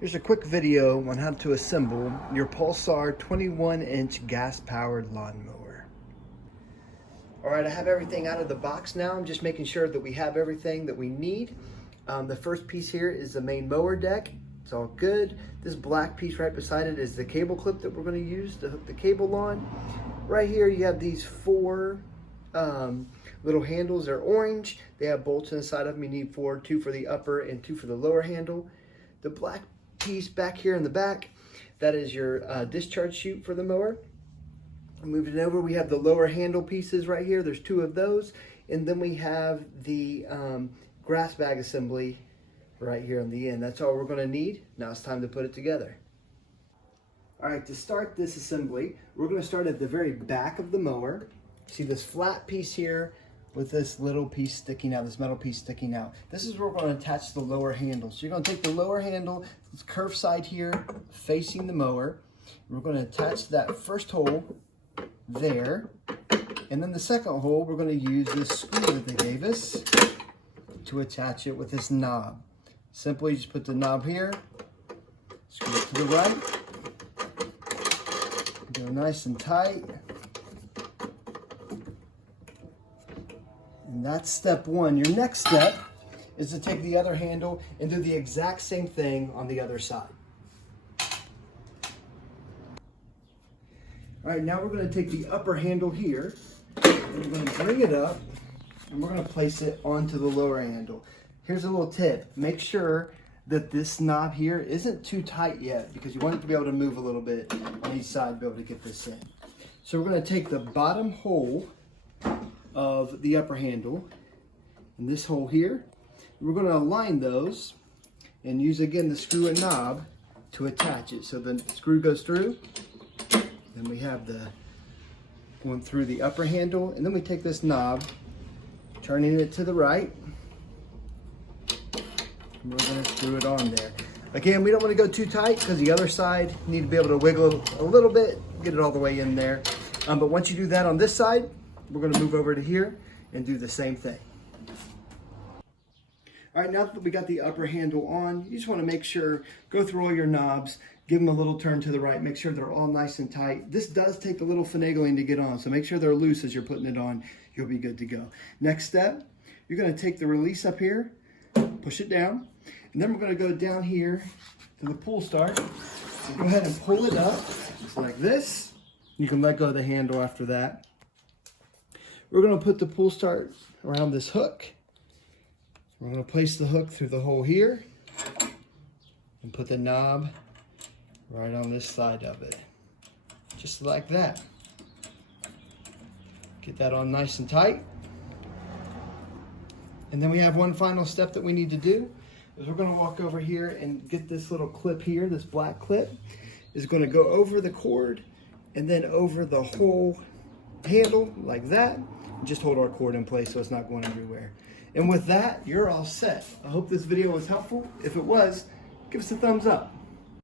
Here's a quick video on how to assemble your Pulsar 21-inch gas-powered lawnmower. All right, I have everything out of the box now. I'm just making sure that we have everything that we need. The first piece here is the main mower deck. It's all good. This black piece right beside it is the cable clip that we're going to use to hook the cable on. Right here you have these four little handles. They're orange. They have bolts inside of them. You need four, two for the upper and two for the lower handle. The black piece back here in the back, that is your discharge chute for the mower. Moving it over, we have the lower handle pieces right here. There's two of those, and then we have the grass bag assembly right here on the end. That's all we're going to need. Now it's time to put it together. All right, to start this assembly, we're going to start at the very back of the mower. See this flat piece here with this little piece sticking out, this metal piece sticking out. This is where we're going to attach the lower handle. So you're going to take the lower handle, this curved side here, facing the mower. We're going to attach that first hole there. And then the second hole, we're going to use this screw that they gave us to attach it with this knob. Simply just put the knob here, screw it to the right, go nice and tight. And that's step one. Your next step is to take the other handle and do the exact same thing on the other side. All right, now we're going to take the upper handle here, and we're going to bring it up, and we're going to place it onto the lower handle. Here's a little tip. Make sure that this knob here isn't too tight yet, because you want it to be able to move a little bit on each side to be able to get this in. So we're going to take the bottom hole of the upper handle and this hole here. We're going to align those and use again the screw and knob to attach it. So the screw goes through, then we have the going through the upper handle, and then we take this knob, turning it to the right, and we're going to screw it on there. Again, we don't want to go too tight because the other side you need to be able to wiggle a little bit, get it all the way in there. But once you do that on this side, we're going to move over to here and do the same thing. All right, now that we got the upper handle on, you just want to make sure, go through all your knobs, give them a little turn to the right, make sure they're all nice and tight. This does take a little finagling to get on, so make sure they're loose as you're putting it on. You'll be good to go. Next step, you're going to take the release up here, push it down, and then we're going to go down here to the pull start. So go ahead and pull it up just like this. You can let go of the handle after that. We're going to put the pull start around this hook. We're going to place the hook through the hole here and put the knob right on this side of it. Just like that. Get that on nice and tight. And then we have one final step that we need to do, is we're going to walk over here and get this little clip here, this black clip, is going to go over the cord and then over the whole handle like that. Just hold our cord in place so it's not going everywhere. And with that, you're all set. I hope this video was helpful. If it was, give us a thumbs up.